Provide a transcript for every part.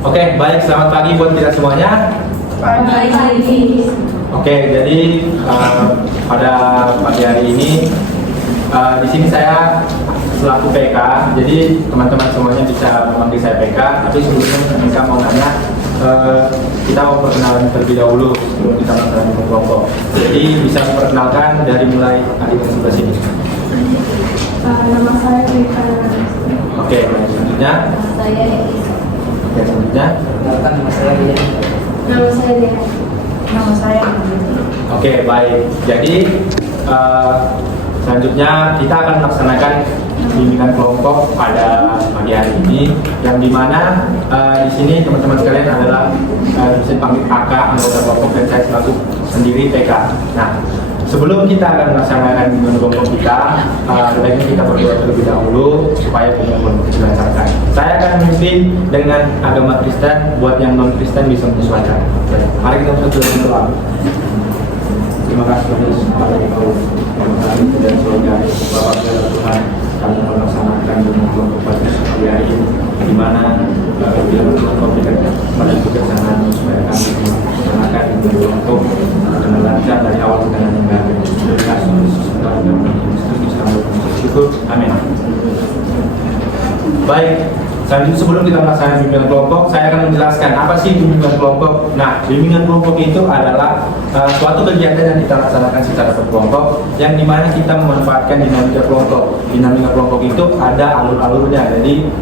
Oke, baik. Selamat pagi buat kita semuanya. Pagi. Oke, jadi pada pagi hari ini di sini saya selaku PK. Jadi teman-teman semuanya bisa memanggil saya PK. Tapi sebelumnya mereka mau nanya, kita mau perkenalan terlebih dahulu sebelum kita melakukan kelompok. Jadi bisa memperkenalkan dari mulai adik yang sebelah sini. Nama saya Rika. Oke, baik. Selanjutnya. Nama saya Eki. Oke, selanjutnya. Nama saya Deha. Nama saya Oke, baik. Jadi selanjutnya kita akan melaksanakan bimbingan kelompok pada pagi hari ini, yang dimana di sini teman-teman sekalian adalah bisa panggil AK, anggota kelompok, dan saya selaku sendiri PK. Nah, sebelum kita akan melaksanakan bimbingan kelompok kita, sebaiknya kita berdoa terlebih dahulu supaya bimbingan kelompok kita dilancarkan. Saya akan memimpin dengan agama Kristen, buat yang non Kristen bisa menyesuaikan. Mari kita berdoa. Terima kasih kepada Engkau yang kami dan surga, Bapak dan Tuhan, kami melaksanakan dengan kelompok pada pagi hari ini, di mana bila kelompok kita pada kebijaksanaan supaya kami melaksanakan dengan kelompok dengan lancar dari awal sampai akhir. Terima kasih Yesus, kami bersyukur. Amin. Baik. Selanjutnya, sebelum kita melaksanakan bimbingan kelompok, saya akan menjelaskan apa sih bimbingan kelompok. Nah, bimbingan kelompok itu adalah suatu kegiatan yang kita laksanakan secara berkelompok, yang dimana kita memanfaatkan dinamika kelompok. Dinamika kelompok itu ada alur-alurnya. Jadi,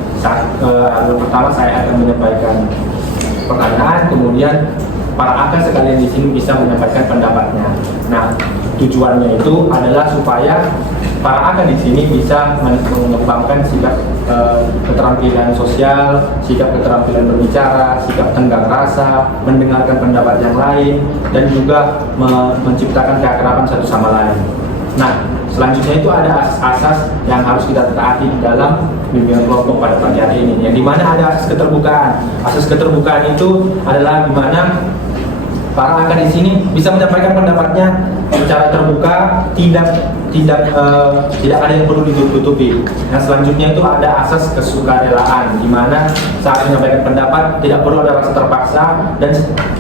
alur pertama saya akan menyampaikan pertanyaan, kemudian para akak sekalian di sini bisa menyampaikan pendapatnya. Nah, tujuannya itu adalah supaya para akak di sini bisa mengembangkan sikap keterampilan sosial, sikap keterampilan berbicara, sikap tenggang rasa, mendengarkan pendapat yang lain, dan juga menciptakan keakraban satu sama lain. Nah, selanjutnya itu ada asas-asas yang harus kita taati dalam bimbingan kelompok pada pagi hari ini, yang dimana ada asas keterbukaan. Asas keterbukaan itu adalah dimana para akak di sini bisa menyampaikan pendapatnya secara terbuka, tidak ada yang perlu ditutupi. Nah, selanjutnya itu ada asas kesukarelaan, di mana saat menyampaikan pendapat tidak perlu ada rasa terpaksa dan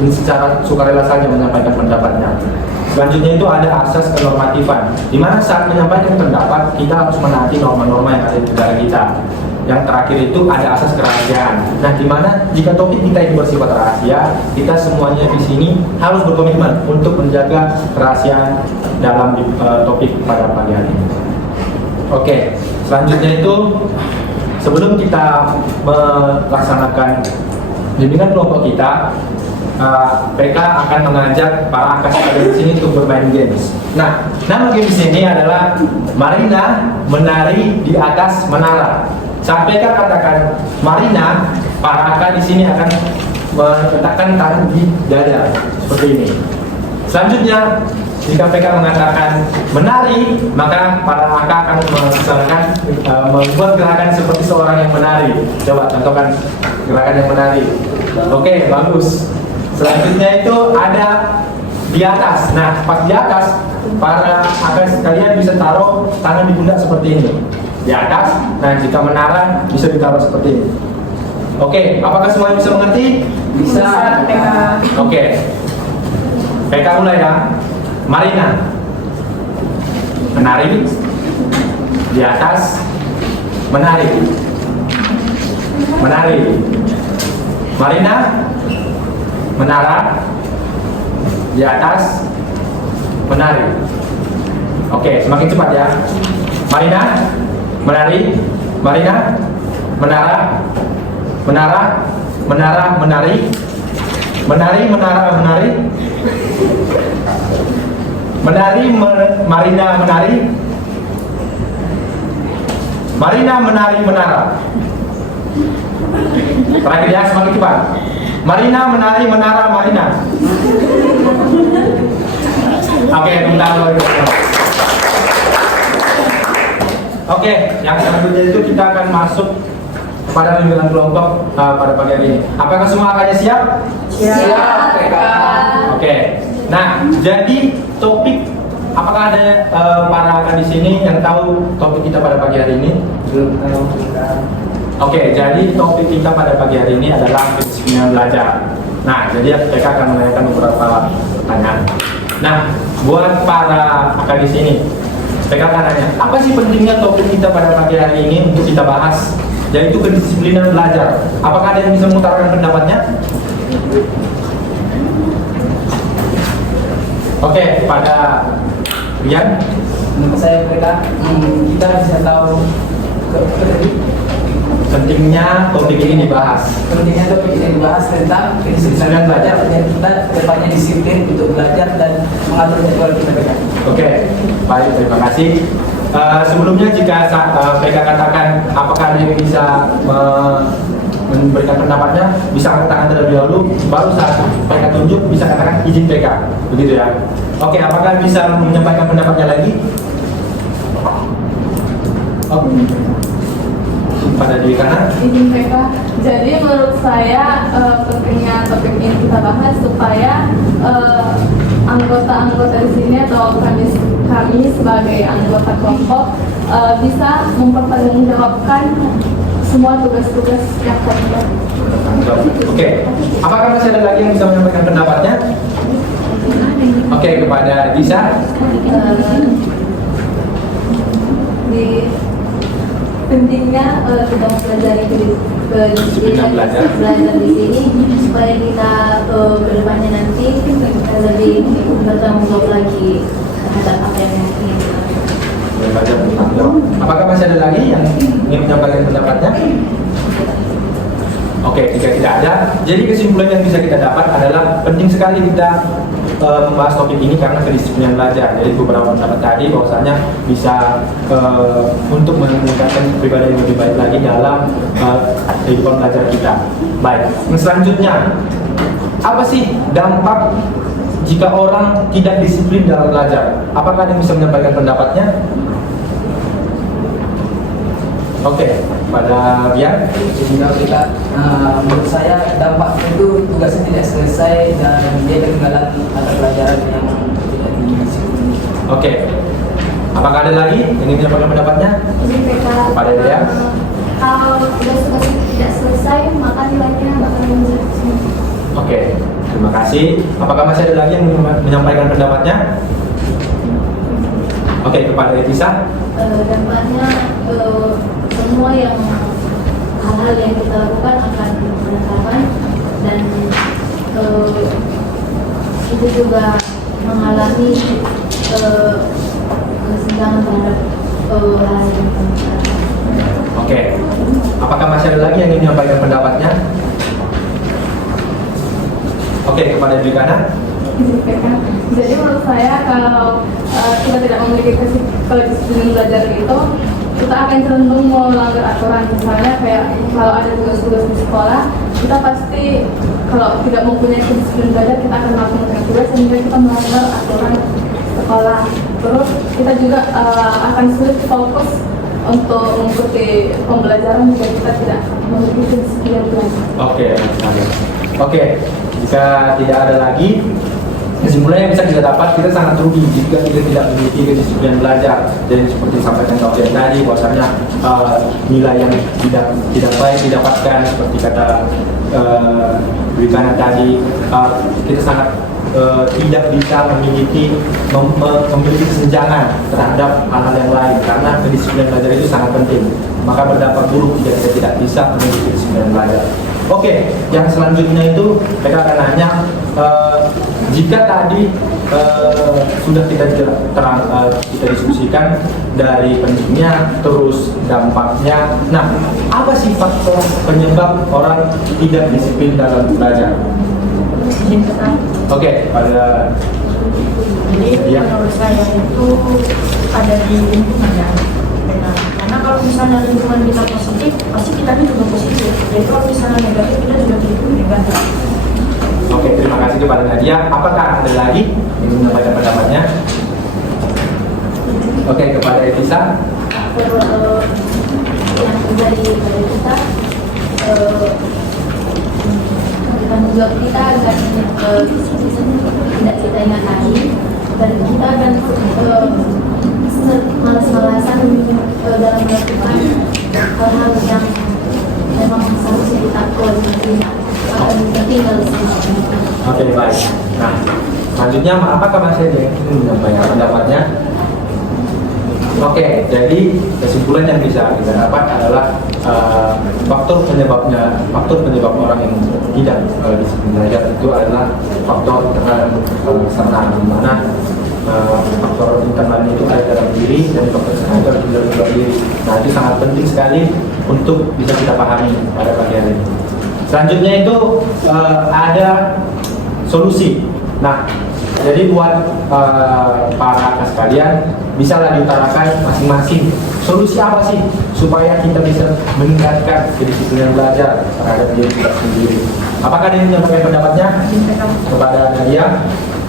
secara sukarela saja menyampaikan pendapatnya. Selanjutnya itu ada asas kenormatifan, di mana saat menyampaikan pendapat kita harus menaati norma-norma yang ada di negara kita. Yang terakhir itu ada asas kerahasiaan. Nah, di mana jika topik kita ini bersifat rahasia, kita semuanya di sini harus berkomitmen untuk menjaga kerahasiaan dalam topik pada pagi hari ini. Oke, selanjutnya itu sebelum kita melaksanakan bimbingan kelompok kita, PK akan mengajak para akak di sini untuk bermain games. Nah, nama games ini adalah Marina menari di atas menara. Saat PK katakan Marina, para akak di sini akan meletakkan tangan di dada seperti ini. Selanjutnya, jika PK mengatakan menari, maka para akak akan melaksanakan membuat gerakan seperti seorang yang menari. Coba contohkan gerakan yang menari. Oke, bagus. Selanjutnya itu ada di atas. Nah, pas di atas, para akak sekalian bisa taruh tangan di pundak seperti ini. Di atas. Nah, jika menara bisa ditaruh seperti ini. Oke, apakah semuanya bisa mengerti? Bisa. Oke. PK mulai ya. Marina menari di atas, menari. Marina menara di atas, menari. Oke, semakin cepat ya. Marina menari, Marina menara, menari, Marina menari, Marina menari menara. Terakhir ya, semakin cepat. Marina menari menara, Marina. Oke, bentar. Oke, yang selanjutnya itu kita akan masuk pada bimbingan kelompok pada pagi hari ini. Apakah semua akannya siap? Siap, PK. Oke. Nah, jadi topik, apakah ada para akak di sini yang tahu topik kita pada pagi hari ini? Oke, jadi topik kita pada pagi hari ini adalah kedisiplinan belajar. Nah, jadi PK akan menanyakan beberapa pertanyaan. Nah, buat para akadis ini, PK akan nanya, apa sih pentingnya topik kita pada pagi hari ini untuk kita bahas? Yaitu kedisiplinan belajar. Apakah ada yang bisa mengutarakan pendapatnya? Oke, pada Rian. Nama saya mereka, kita bisa tahu Pentingnya topik ini dibahas. pentingnya topik ini dibahas tentang kedisiplinan belajar dan kita depannya disiplin untuk belajar dan mengatur jadwal kita mereka. Oke, baik, terima kasih. Sebelumnya jika PK katakan apakah ada yang bisa memberikan pendapatnya, bisa angkat tangan terlebih dahulu, baru saat PK tunjuk bisa katakan izin PK, begitu ya. Oke, apakah bisa menyampaikan pendapatnya lagi? Pada diri kanan. Izin PK. Jadi menurut saya pentingnya topik ini kita bahas supaya anggota-anggota di sini atau kami sebagai anggota kelompok bisa mempertanggungjawabkan semua tugas-tugas yang kami. Oke, apakah masih ada lagi yang bisa menyampaikan pendapatnya? Oke, kepada Disa. Di pentingnya kita mempelajari kedisiplinan belajar di sini supaya kita kedepannya nanti lebih bertanggung jawab lagi terhadap apa yang ingin kita Belajar bertanggung jawab. Apakah masih ada lagi yang ingin menyampaikan pendapatnya? Oke, jika tidak ada, jadi kesimpulan yang bisa kita dapat adalah penting sekali kita membahas topik ini karena kedisiplinan belajar. Jadi beberapa pendapat tadi bahwasanya bisa untuk meningkatkan pribadi yang lebih baik lagi dalam kehidupan belajar kita. Baik, yang selanjutnya, apa sih dampak jika orang tidak disiplin dalam belajar? Apakah ada yang bisa menyampaikan pendapatnya? Oke, pada Bian. Sehingga kita, menurut saya dampak itu tugasnya tidak selesai dan dia ketinggalan mata pelajaran yang tidak disiplin. Oke, apakah ada lagi yang ingin menyampaikan pendapatnya? Izin PK. Pada Dea. Kalau tugas-tugas tidak selesai maka nilainya bakal menjadi semua. Oke, terima kasih. Apakah masih ada lagi yang menyampaikan pendapatnya? Oke, kepada Etisa. Dampaknya semua hal-hal yang kita lakukan akan berantakan dan itu juga mengalami kesenjangan terhadap hal yang kita lakukan. Oke, apakah masih ada lagi yang ingin menyampaikan pendapatnya? Oke, kepada Dikana. Jadi menurut saya kalau kita tidak memiliki kedisiplinan belajar itu, kita akan cenderung melanggar aturan. Misalnya kayak kalau ada tugas-tugas di sekolah, kita pasti kalau tidak mempunyai kedisiplinan belajar kita akan melakukan tugas sehingga kita melanggar aturan sekolah. Terus kita juga akan sulit fokus untuk mengikuti pembelajaran jika kita tidak memiliki kedisiplinan belajar. Oke, jika tidak ada lagi, kesimpulan yang bisa kita dapat, kita sangat rugi jika kita tidak memiliki kedisiplinan belajar. Jadi seperti disampaikan Kaudian tadi, bahwasanya nilai yang tidak baik didapatkan, seperti kata Wikana tadi, kita sangat tidak bisa memiliki kesenjangan terhadap hal-hal yang lain karena kedisiplinan belajar itu sangat penting. Maka berdampak buruk jika kita tidak bisa memiliki kedisiplinan belajar. Oke, yang selanjutnya itu mereka akan nanya, jika tadi sudah kita diskusikan dari pentingnya, terus dampaknya. Nah, apa sih faktor penyebab orang tidak disiplin dalam belajar? Oke, pada jadi menurut saya itu ada di lingkungan ya. Karena kalau misalnya lingkungan kita positif, pasti kita juga positif. Jadi kalau misalnya negatif, kita juga negatif. Oke, terima kasih kepada Nadia. Apakah ada lagi yang menyampaikan pendapatnya? Oke, kepada Etisa. Yang terjadi pada kita tanggung jawab kita agar tidak kita ingat lagi dan kita akan malas-malasan dalam melakukan hal-hal yang memang seharusnya kita koordinasinya akan tinggal di sini. Oke, baik. Nah, selanjutnya apakah Mas Ede ingin menyampaikan pendapatnya? Oke, jadi kesimpulan yang bisa kita dapat adalah faktor penyebab orang yang tidak disiplin belajar itu adalah faktor eksternal, di mana faktor internal itu ada dalam diri dan faktor eksternal itu ada di dalam diri. Nah, itu sangat penting sekali untuk bisa kita pahami pada pagi hari ini. Selanjutnya itu ada solusi. Nah, jadi buat para sekalian, bisalah diutarakan masing-masing solusi apa sih supaya kita bisa meningkatkan kedisiplinan belajar terhadap diri kita sendiri. Apakah ada yang menyampaikan pendapatnya kepada Nadia?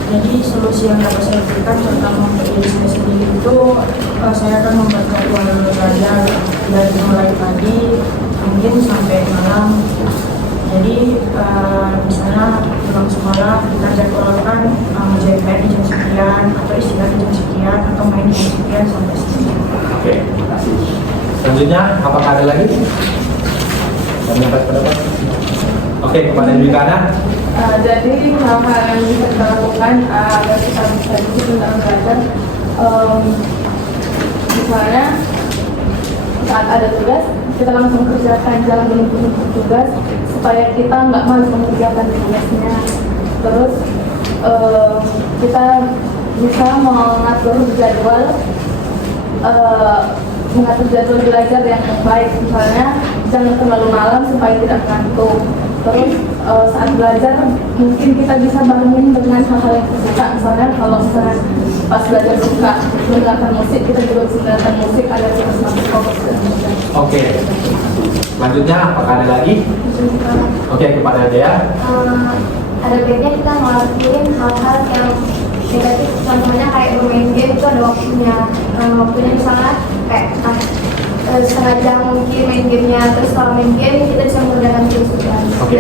Jadi solusi yang dapat saya berikan terutama untuk diri saya sendiri itu saya akan membuat jadwal belajar dari mulai pagi mungkin sampai malam. Jadi misalnya pulang sekolah kita jadwalkan menjadi jam sekian atau istirahat jam sekian atau main jam sekian sampai sekian. Oke, terima kasih. Selanjutnya, apakah ada lagi? Menyampaikan pendapat? Oke, kepada Dwikana. Jadi hal-hal yang bisa kita lakukan agar kita bisa disiplin dalam belajar, misalnya saat ada tugas kita langsung kerjakan, jangan menunggu tugas supaya kita nggak malas mengerjakan tugasnya. Terus kita bisa mengatur jadwal belajar yang baik, misalnya jangan terlalu malam supaya tidak ngantuk. Terus saat belajar mungkin kita bisa bangun dengan hal-hal yang kita suka, misalnya kalau misalnya pas belajar suka mendengarkan musik, kita juga bisa mendengarkan musik agar kita semakin fokus dalam belajar. Oke. Selanjutnya, apakah ada lagi? Oke, kepada Dea. Ada baiknya kita ngelakuin hal-hal yang negatif, contohnya kayak bermain game itu ada waktunya. Waktunya misalnya kayak setengah jam mungkin main gamenya, terus kalau main game kita bisa mengerjakan tugas juga. Oke.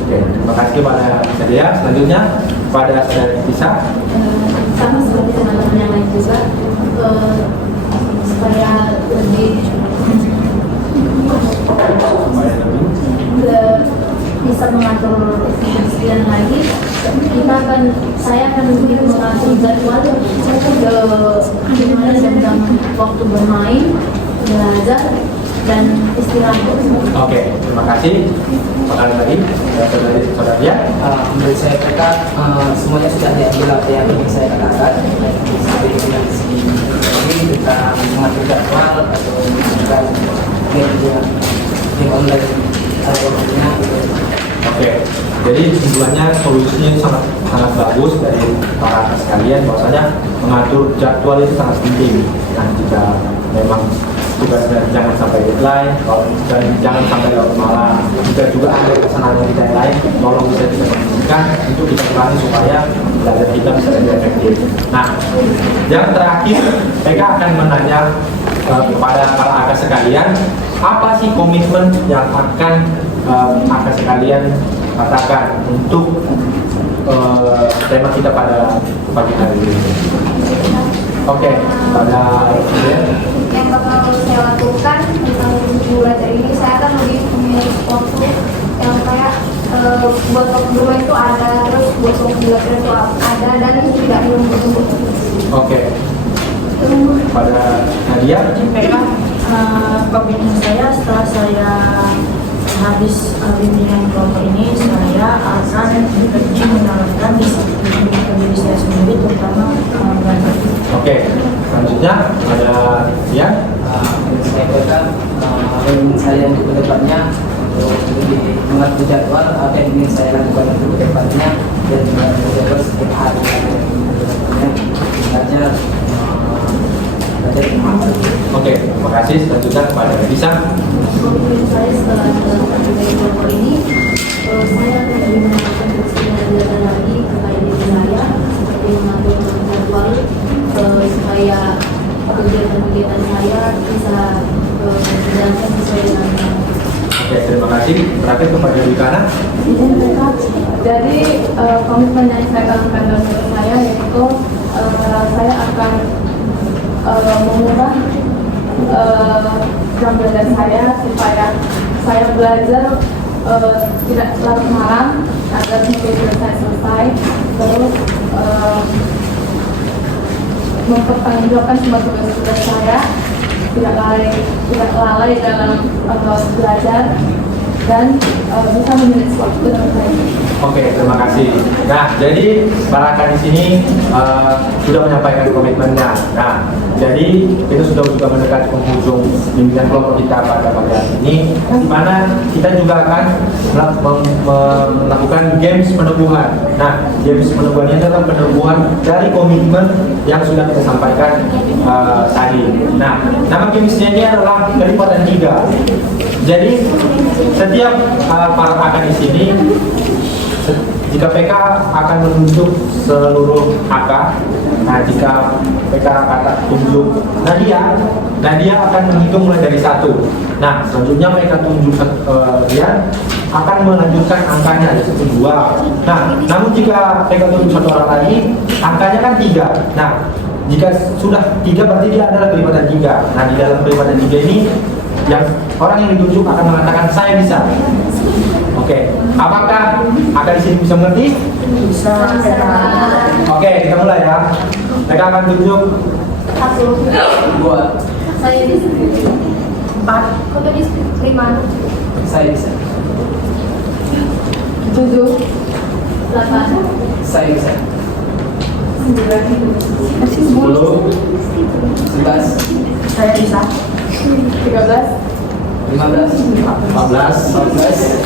Oke, terima kasih kepada Dea. Selanjutnya, pada Saudara Tisa. Sama seperti teman-teman yang lain juga supaya lebih bisa mengatur keseharian lagi, saya akan lebih mengatur jadwal gimana jam waktu bermain, belajar, dan istirahat. Oke, terima kasih. Apakah ada lagi? Saudara Dia. Menurut saya mereka semuanya sudah diambil apa yang ingin saya katakan, seperti yang ini tentang mengatur jadwal atau tentang game online atau lainnya. Oke, jadi kesimpulannya solusinya itu sangat bagus dari para sekalian, bahwasanya mengatur jadwal itu sangat penting. Nah, jika memang tugasnya jangan sampai deadline, dan jangan sampai larut malam. Jika juga ada kesenangan kita yang lain, tolong bisa kita komunikasikan untuk kita kurangi supaya belajar kita bisa lebih efektif. Nah, yang terakhir, mereka akan menanya kepada para AKA sekalian, apa sih komitmen yang akan AKA sekalian katakan untuk tema kita pada pagi hari ini? Oke, pada Yang bakal saya lakukan tentang belajar ini, saya akan lebih memilih waktu yang kayak buat waktu bermain itu ada, terus buat waktu belajar itu ada, dan tidak menunggu. Oke. Pada Nadia. MPK komitmen saya setelah saya habis bimbingan kelompok ini, saya akan lebih menerapkan disiplin diri saya sendiri, terutama belajar. Oke, selanjutnya ada Ian. Menurut saya mereka ingin saya untuk kedepannya untuk lebih mengatur jadwal apa yang ingin saya lakukan untuk kedepannya dan mengatur jadwal setiap hari belajar. Oke, terima kasih. Selanjutnya kepada Bisa. Komitmen saya setelah melakukan kelompok ini, saya akan lebih menerapkan disiplin belajar lagi terkait diri saya, seperti mengatur jadwal supaya kegiatan-kegiatan saya bisa berjalan sesuai dengan. Oke, terima kasih. Terakhir kepada Dwikana. Jadi komitmen yang saya tanamkan dalam diri saya yaitu saya akan mengubah jam belajar saya supaya saya belajar tidak larut malam agar mungkin selesai. Terus mempertanggungjawabkan semua tugas-tugas saya, tidak lalai dalam belajar dan bisa memanage waktu dengan baik. Oke, terima kasih. Nah, jadi para rekan di sini sudah menyampaikan komitmennya. Nah, jadi kita sudah juga mendekati penghujung bimbingan kelompok kita pada pagi hari ini, di mana kita juga akan melakukan games peneguhan. Nah, games peneguhan ini adalah peneguhan dari komitmen yang sudah kita sampaikan tadi. Nah, nama gamesnya ini adalah kelipatan 3. Jadi setiap para rekan di sini, jika PK akan menunjuk seluruh AK, nah jika PK kata tunjuk Nadia akan menghitung mulai dari 1. Nah, selanjutnya mereka tunjuk dia akan melanjutkan angkanya dari 1, 2. Nah, namun jika PK tunjuk 1 orang lagi, angkanya kan 3. Nah, jika sudah 3 berarti dia adalah kelipatan 3. Nah, di dalam kelipatan 3 ini yang orang yang ditunjuk akan mengatakan saya bisa. Oke, apakah akan di sini bisa mengerti? Bisa. Oke, kita mulai ya. Mereka akan tunjuk 1, 2, saya bisa. 4, Kok tadi 5, saya bisa. 7, 8, Saya bisa. 9, 10, 11, saya bisa. 13, 15, 14, 14,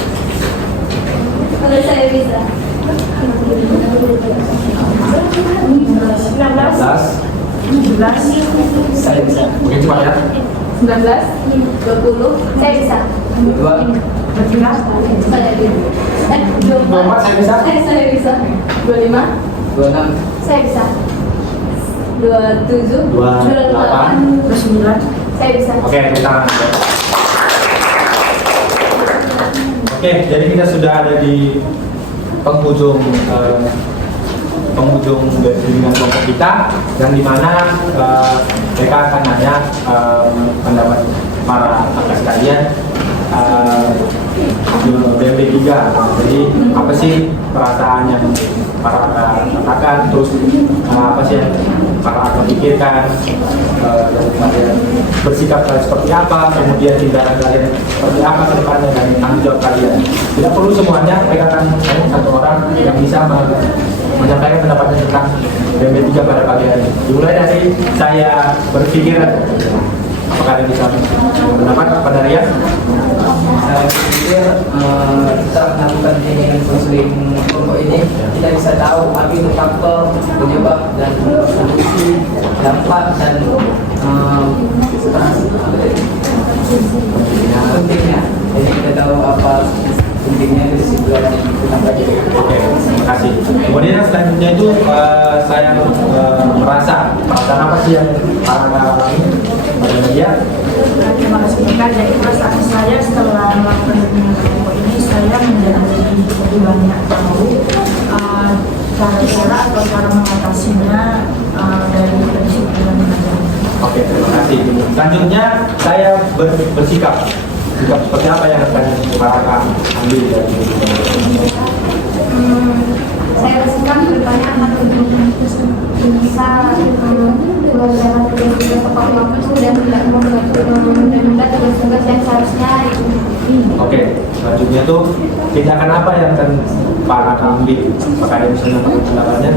kalau saya bisa. 19, 14. 17, saya bisa. Mungkin cepat ya. 19, 20, Saya bisa. 22, 23, Saya bisa. 24 saya bisa. Saya bisa. 25, 26, Saya bisa. 27, 28. 29, Saya bisa. Oke, tepuk tangan. Oke, jadi kita sudah ada di penghujung bimbingan kelompok kita, yang dimana mereka akan nanya pendapat para kakak sekalian BMP 3. Jadi apa sih perasaan yang para katakan, terus apa sih yang para kakak pikirkan, dan kalian bersikap seperti apa, kemudian tindakan kalian seperti apa ke depannya, dan tanggung jawab kalian. Tidak perlu semuanya, mereka akan hanya 1 orang yang bisa menyampaikan pendapatnya tentang BMP 3 pada pagi hari. Dimulai dari saya berpikir, apakah ada bisa pendapat pada Rian? saya pikir kita melakukan bimbingan konseling kelompok ini, kita bisa tahu apa itu faktor, penyebab, dan solusi, dampak, dan pentingnya. Jadi kita tahu apa pentingnya kesimpulan yang kita pelajari. Oke, terima kasih. Kemudian yang selanjutnya itu saya merasa apa sih yang para media. terima kasih Kak. Jadi perasaan saya setelah melakukan bimbingan kelompok ini, saya menjadi lebih banyak tahu cara-cara atau cara mengatasinya dari kedisiplinan mengajar. Oke, terima kasih. Selanjutnya saya bersikap seperti apa yang akan para ambil dari Saya bersikap kedepannya akan bisa mengerjakan tugas-tugas tepat waktu dan tidak menunda tugas-tugas yang seharusnya. Oke, selanjutnya tuh tindakan apa yang akan para ambil? Apakah ada bisa menambahkan pendapatnya?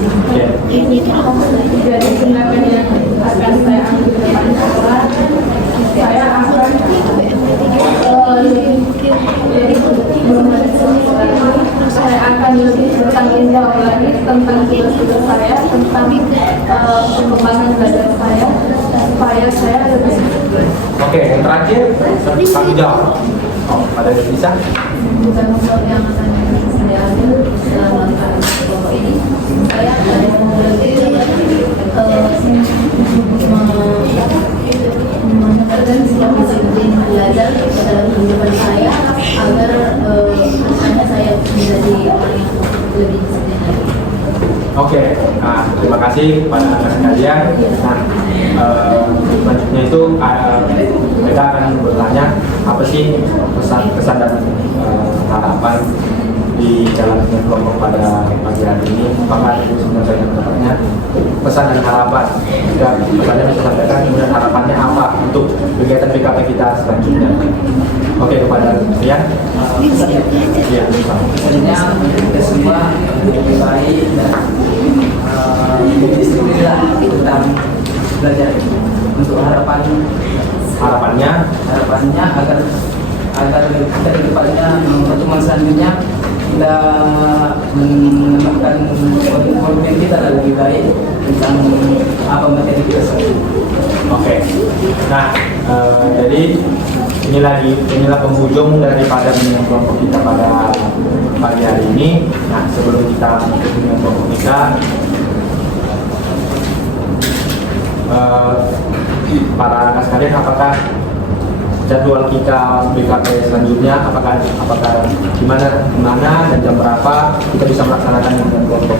Oke. jadi tindakan yang akan saya ambil ke depannya adalah saya akan saya akan lebih bertanggung jawab lagi tentang tugas-tugas saya, tentang pengembangan belajar saya, supaya saya lebih Oke, yang terakhir tanggung jawab. Oh, ada yang bisa? Bukan motor yang akan saya ambil selama kelompok ini. Saya akan menekankan sikap disiplin belajar dalam kehidupan saya agar saya menjadi orang yang lebih disiplin lagi. Oke, nah terima kasih kepada anda sekalian. Nah, selanjutnya itu mereka akan bertanya apa sih kesan dan harapan di dalam kelompok pada pagi hari ini. Apakah itu sebenarnya tepatnya pesan dan harapan? Dan pesannya bisa sampaikan, kemudian harapannya apa untuk kegiatan PKP kita selanjutnya? Oke, kepada kalian. Iya, Sebenarnya kita semua lebih baik dan disiplin tentang belajar. Untuk harapannya agar kita ke depannya pertemuan selanjutnya kita menambahkan konten kita lebih baik tentang apa materi kita selanjutnya. Oke. Nah, jadi inilah penghujung daripada bimbingan kelompok kita pada pagi hari ini. Nah, sebelum kita menutup bimbingan kelompok kita, para anak sekalian, apakah jadwal kita BKP selanjutnya, apakah gimana dan jam berapa kita bisa melaksanakan bimbingan kelompok?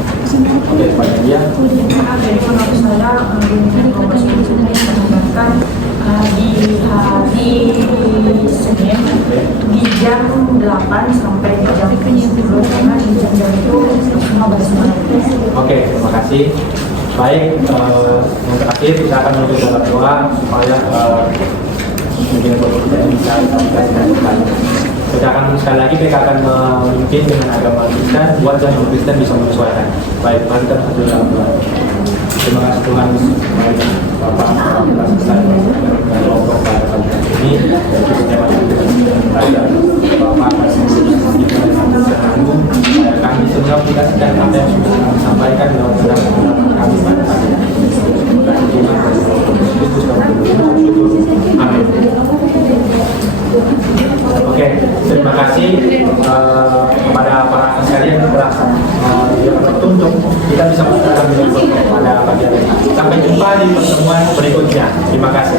Oke, kepada dia. Jadi menurut saya kelompok ini dilakukan di hari Senin di jam 8 sampai jam 10 karena di jam itu semua bersama. Oke, terima kasih. Baik, yang terakhir kita akan menuju dalam doa supaya mungkin kita bisa aplikasikan kembali. Kita akan sekali lagi kita akan memimpin dengan agama Kristen, buat yang Kristen bisa menyesuaikan. Baik, mari kita menuju dalam doa. Terima kasih Tuhan, baik Bapak kita selesai dengan kelompok pada pagi hari ini. Dan juga terima kasih Bapak kami semua kita sedang apa yang sudah kami sampaikan dalam kami pada pagi hari ini. Amin. Oke, terima kasih kepada para sekalian yang telah bertunjuk. Kita bisa melakukan pada pagi hari ini. Sampai jumpa di pertemuan berikutnya. Terima kasih.